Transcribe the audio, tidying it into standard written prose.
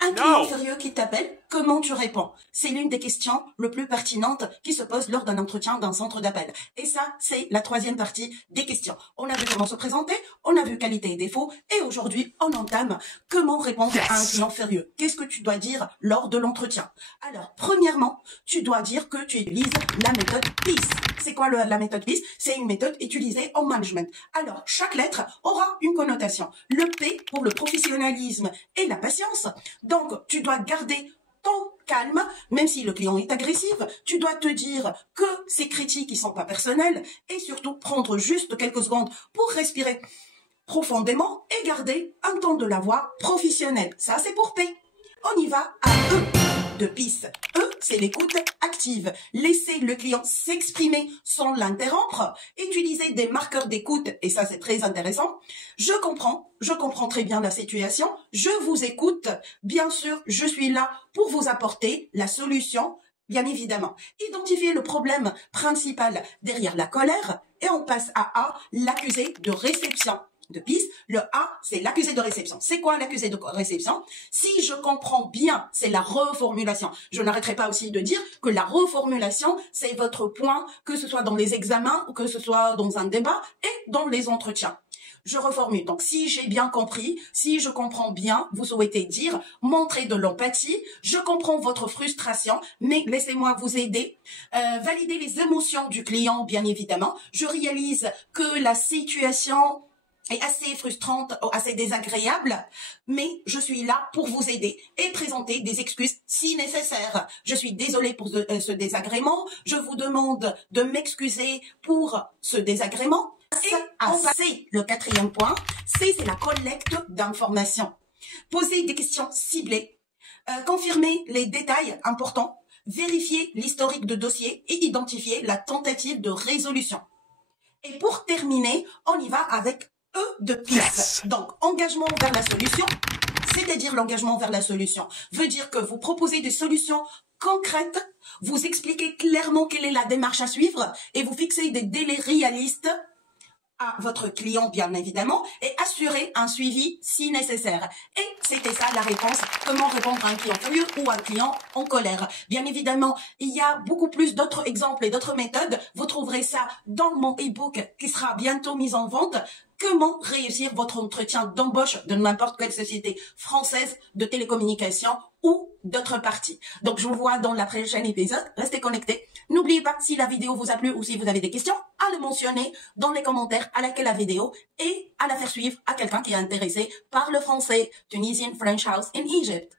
Un client furieux qui t'appelle, comment tu réponds? C'est l'une des questions les plus pertinentes qui se posent lors d'un entretien d'un centre d'appel. Et ça, c'est la troisième partie des questions. On a vu comment se présenter, on a vu qualité et défauts, et aujourd'hui, on entame comment répondre à un client furieux. Qu'est-ce que tu dois dire lors de l'entretien? Alors, premièrement, tu dois dire que tu utilises la méthode PIS. C'est quoi la méthode PIS? C'est une méthode utilisée en management. Alors, chaque lettre aura une connotation. Le P pour le professionnalisme et la patience. Donc, tu dois garder ton calme, même si le client est agressif. Tu dois te dire que ces critiques ne sont pas personnelles et surtout prendre juste quelques secondes pour respirer profondément et garder un ton de la voix professionnel. Ça, c'est pour P. On y va à E de PIS. E, c'est l'écoute active. Laisser le client s'exprimer sans l'interrompre. Utiliser des marqueurs d'écoute, et ça c'est très intéressant. Je comprends très bien la situation. Je vous écoute. Bien sûr, je suis là pour vous apporter la solution, bien évidemment. Identifier le problème principal derrière la colère, et on passe à A, l'accusé de réception. De PIS, le A, c'est l'accusé de réception. C'est quoi l'accusé de réception? Si je comprends bien, c'est la reformulation. Je n'arrêterai pas aussi de dire que la reformulation, c'est votre point, que ce soit dans les examens ou que ce soit dans un débat et dans les entretiens. Je reformule. Donc, si j'ai bien compris, si je comprends bien, vous souhaitez dire, montrez de l'empathie, je comprends votre frustration, mais laissez-moi vous aider. Valider les émotions du client, bien évidemment. Je réalise que la situation est assez frustrante, assez désagréable, mais je suis là pour vous aider et présenter des excuses si nécessaire. Je suis désolée pour ce désagrément, je vous demande de m'excuser pour ce désagrément. C'est le quatrième point, c'est la collecte d'informations. Poser des questions ciblées, confirmer les détails importants, vérifier l'historique de dossier et identifier la tentative de résolution. Et pour terminer, on y va avec E de PIS. Yes. Donc, engagement vers la solution, c'est-à-dire l'engagement vers la solution, veut dire que vous proposez des solutions concrètes, vous expliquez clairement quelle est la démarche à suivre et vous fixez des délais réalistes à votre client, bien évidemment, et assurer un suivi si nécessaire. Et c'était ça la réponse, comment répondre à un client furieux ou à un client en colère. Bien évidemment, il y a beaucoup plus d'autres exemples et d'autres méthodes. Vous trouverez ça dans mon e-book qui sera bientôt mis en vente. Comment réussir votre entretien d'embauche de n'importe quelle société française de télécommunications ou d'autres parties. Donc, je vous vois dans la prochaine épisode. Restez connectés. N'oubliez pas, si la vidéo vous a plu ou si vous avez des questions, à le mentionner dans les commentaires, à liker la vidéo et à la faire suivre à quelqu'un qui est intéressé par le français. Tunisian French House in Egypt.